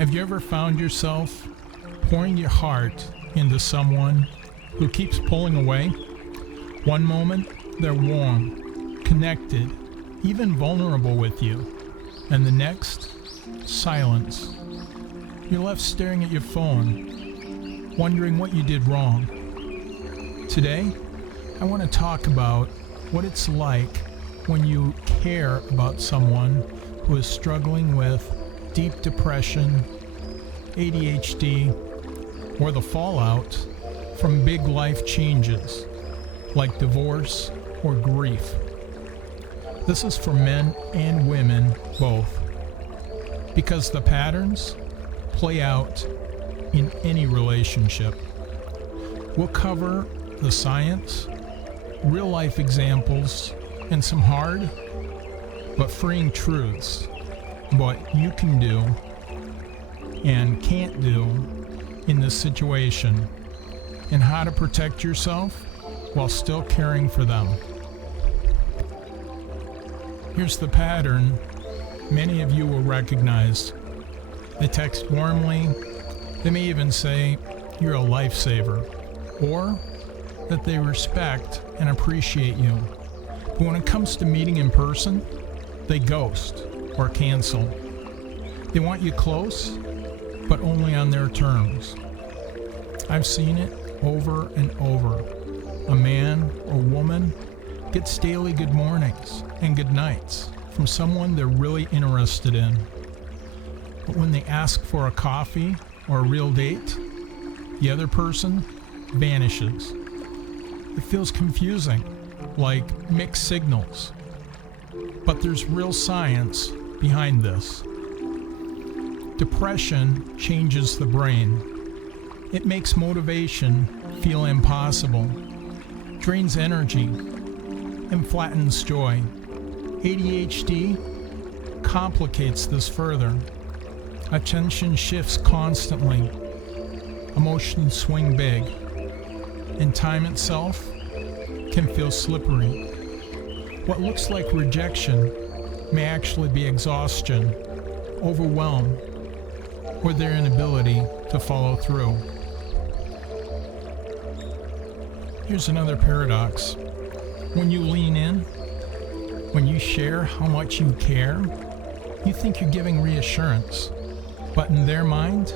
Have you ever found yourself pouring your heart into someone who keeps pulling away? One moment, they're warm, connected, even vulnerable with you. And the next, silence. You're left staring at your phone, wondering what you did wrong. Today, I want to talk about what it's like when you care about someone who is struggling with deep depression, ADHD, or the fallout from big life changes like divorce or grief. This is for men and women both, because the patterns play out in any relationship. We'll cover the science, real life examples, and some hard but freeing truths, what you can do and can't do in this situation, and how to protect yourself while still caring for them. Here's the pattern many of you will recognize. They text warmly, they may even say you're a lifesaver, or that they respect and appreciate you. But when it comes to meeting in person, they ghost or cancel. They want you close, but only on their terms. I've seen it over and over. A man or woman gets daily good mornings and good nights from someone they're really interested in. But when they ask for a coffee or a real date, the other person vanishes. It feels confusing, like mixed signals. But there's real science behind this. Depression changes the brain. It makes motivation feel impossible, drains energy, and flattens joy. ADHD complicates this further. Attention shifts constantly. Emotions swing big. And time itself can feel slippery. What looks like rejection may actually be exhaustion, overwhelm, or their inability to follow through. Here's another paradox. When you lean in, when you share how much you care, you think you're giving reassurance. But in their mind,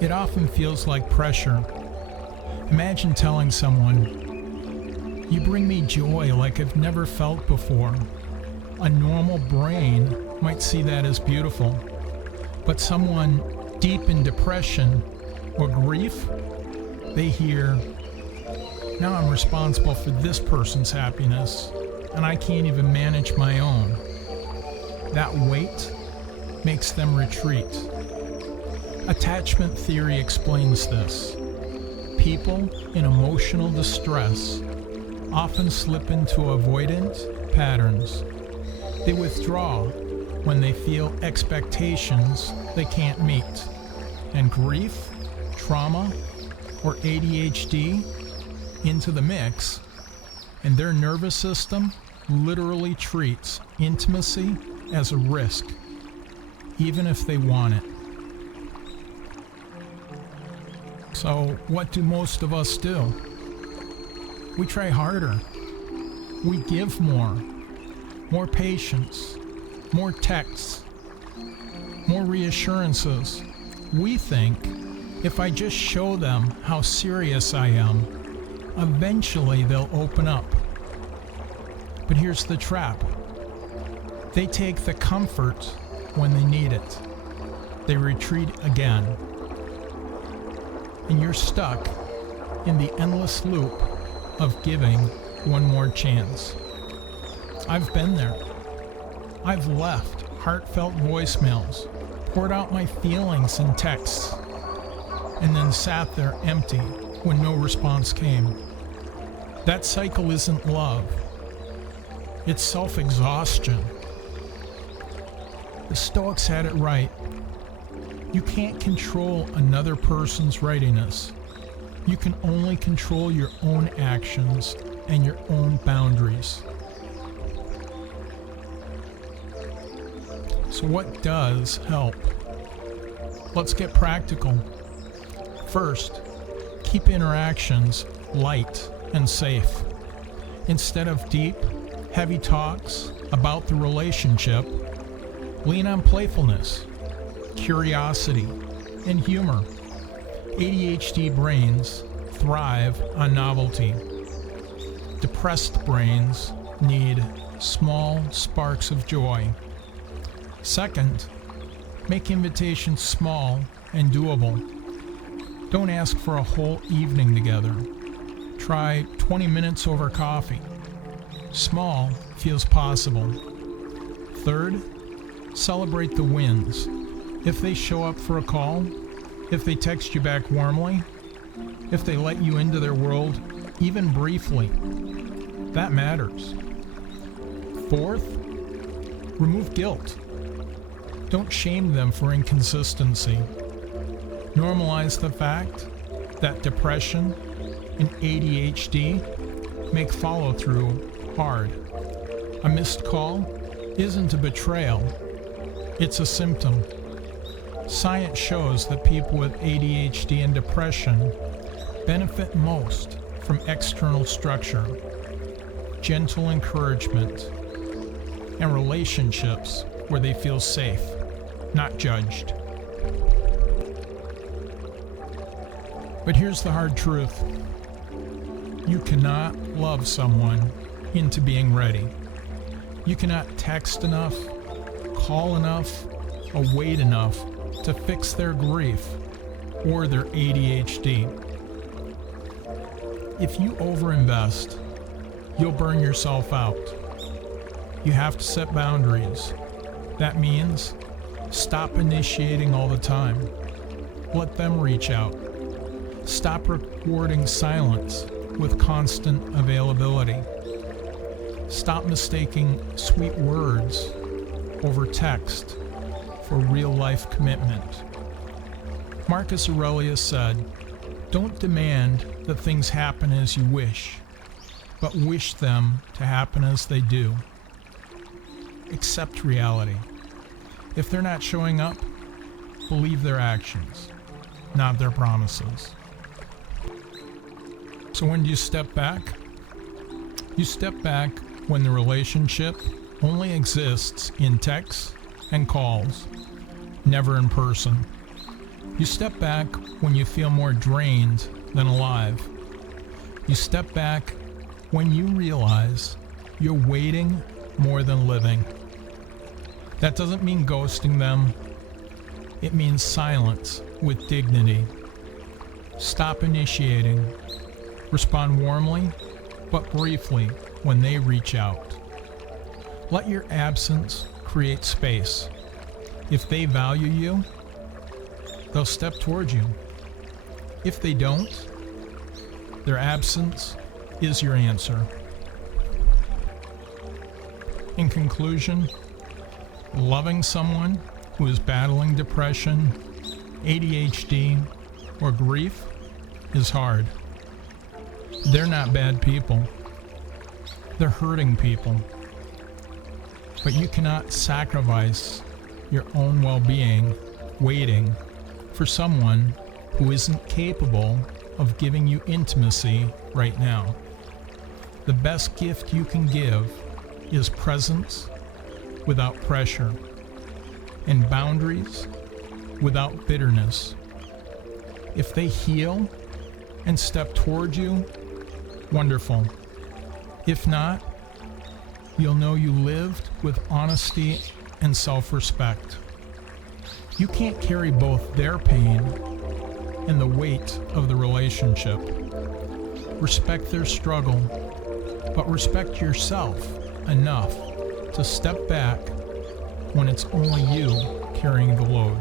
it often feels like pressure. Imagine telling someone, "You bring me joy like I've never felt before." A normal brain might see that as beautiful, but someone deep in depression or grief, they hear, "Now I'm responsible for this person's happiness, and I can't even manage my own." That weight makes them retreat. Attachment theory explains this. People in emotional distress often slip into avoidant patterns. They withdraw when they feel expectations they can't meet. And grief, trauma, or ADHD into the mix, and their nervous system literally treats intimacy as a risk, even if they want it. So what do most of us do? We try harder. We give more patience, more texts, more reassurances. We think if I just show them how serious I am, eventually they'll open up. But here's the trap. They take the comfort when they need it. They retreat again. And you're stuck in the endless loop of giving one more chance. I've been there. I've left heartfelt voicemails, poured out my feelings in texts, and then sat there empty when no response came. That cycle isn't love. It's self-exhaustion. The Stoics had it right. You can't control another person's readiness. You can only control your own actions and your own boundaries. So what does help? Let's get practical. First, keep interactions light and safe. Instead of deep, heavy talks about the relationship, lean on playfulness, curiosity, and humor. ADHD brains thrive on novelty. Depressed brains need small sparks of joy. Second, make invitations small and doable. Don't ask for a whole evening together. Try 20 minutes over coffee. Small feels possible. Third, celebrate the wins. If they show up for a call, if they text you back warmly, if they let you into their world, even briefly, that matters. Fourth, remove guilt. Don't shame them for inconsistency. Normalize the fact that depression and ADHD make follow-through hard. A missed call isn't a betrayal, it's a symptom. Science shows that people with ADHD and depression benefit most from external structure, gentle encouragement, and relationships where they feel safe, not judged. But here's the hard truth. You cannot love someone into being ready. You cannot text enough, call enough, or wait enough to fix their grief or their ADHD. If you overinvest, you'll burn yourself out. You have to set boundaries. That means stop initiating all the time. Let them reach out. Stop rewarding silence with constant availability. Stop mistaking sweet words over text for real-life commitment. Marcus Aurelius said, "Don't demand that things happen as you wish, but wish them to happen as they do." Accept reality. If they're not showing up, believe their actions, not their promises. So when do you step back? You step back when the relationship only exists in texts and calls, never in person. You step back when you feel more drained than alive. You step back when you realize you're waiting more than living. That doesn't mean ghosting them. It means silence with dignity. Stop initiating. Respond warmly, but briefly when they reach out. Let your absence create space. If they value you, they'll step towards you. If they don't, their absence is your answer. In conclusion, loving someone who is battling depression, ADHD, or grief is hard. They're not bad people. They're hurting people. But you cannot sacrifice your own well-being waiting for someone who isn't capable of giving you intimacy right now. The best gift you can give is presence without pressure, and boundaries without bitterness. If they heal and step towards you, wonderful. If not, you'll know you lived with honesty and self-respect. You can't carry both their pain and the weight of the relationship. Respect their struggle, but respect yourself enough to step back when it's only you carrying the load.